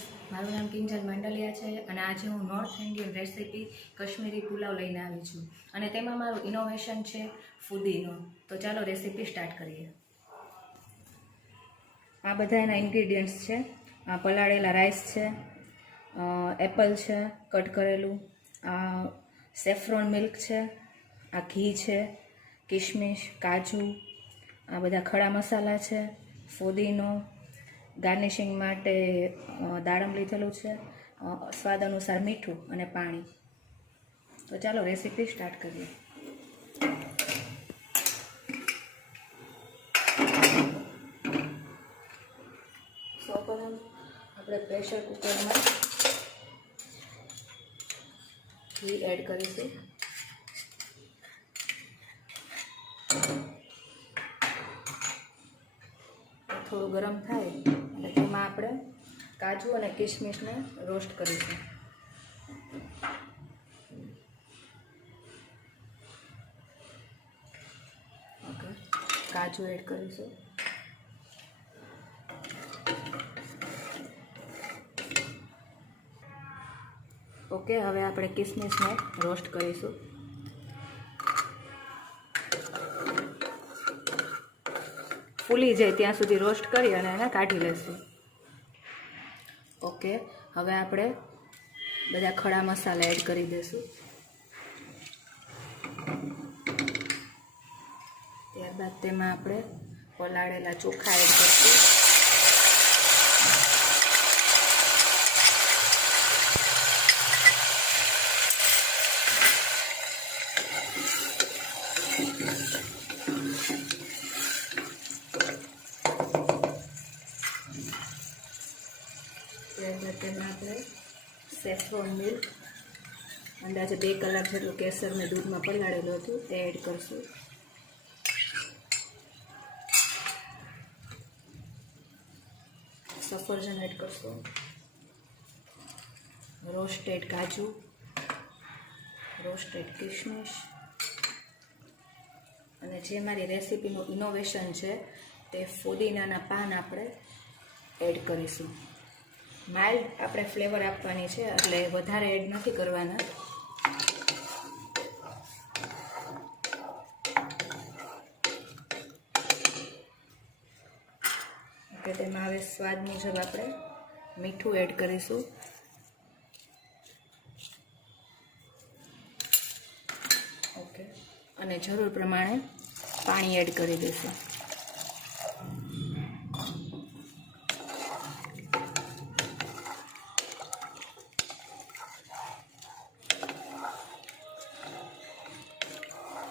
Friends, મારું નામ કિંજલ મંડલિયા છે અને આજે હું north Indian recipe Kashmiri pulao લઈને આવી છું અને તેમાં મારું ઇનોવેશન છે ફુદીનો. તો ચાલો રેસીપી સ્ટાર્ટ કરીએ. આ બધા એના ઇન્ગ્રીડિયન્ટ્સ છે. આ પલાળેલા રાઈસ છે, એપલ છે કટ કરેલું, આ સેફ્રોન મિલ્ક છે, આ ઘી છે, કિશમિશ, કાજુ, આ બધા ખડા મસાલા છે, ફુદીનો, ગાર્નિશિંગ માટે દાડમ લીધેલું છે, સ્વાદ અનુસાર મીઠું અને પાણી. તો ચાલો રેસીપી સ્ટાર્ટ કરીએ. સૌપ્રથમ આપણે પ્રેશર કુકરમાં ઘી એડ કરીશું. થોડું ગરમ થાય એટલે તેમાં આપણે કાજુ અને કિશમિશને રોસ્ટ કરીશું. ઓકે, કાજુ એડ કરીશું. ઓકે, હવે આપણે કિશમિશને રોસ્ટ કરીશું. ફૂલી જાય ત્યાં સુધી રોસ્ટ કરી અને એને કાઢી લેશું. ઓકે, હવે આપણે બધા ખડા મસાલા એડ કરી દઈશું. ત્યારબાદ તેમાં આપણે પલાળેલા ચોખા એડ કરીશું. ત્યારબાદ તેમાં આપણે સેફ્રોન મિલ્ક, અંદાજે 2 કલાક જેટલું કેસર મેં દૂધમાં પલાળેલું હતું તે એડ કરશું. સફરજન એડ કરશું, રોસ્ટેડ કાજુ, રોસ્ટેડ કિશમિશ અને જે મારી રેસીપીનું ઇનોવેશન છે તે ફુદીનાના પાન આપણે એડ કરીશું. માઇલ્ડ આપણે ફ્લેવર આપવાની છે એટલે વધારે એડ નથી કરવાના. ઓકે, તેમાં હવે સ્વાદ મુજબ આપણે મીઠું એડ કરીશું. ઓકે, અને જરૂર પ્રમાણે પાણી એડ કરી દઈશું.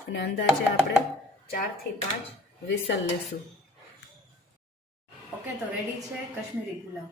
અને અંદાજે આપણે 4 થી 5 વિસલ લેશું. ઓકે, તો રેડી છે કશ્મીરી પુલાવ.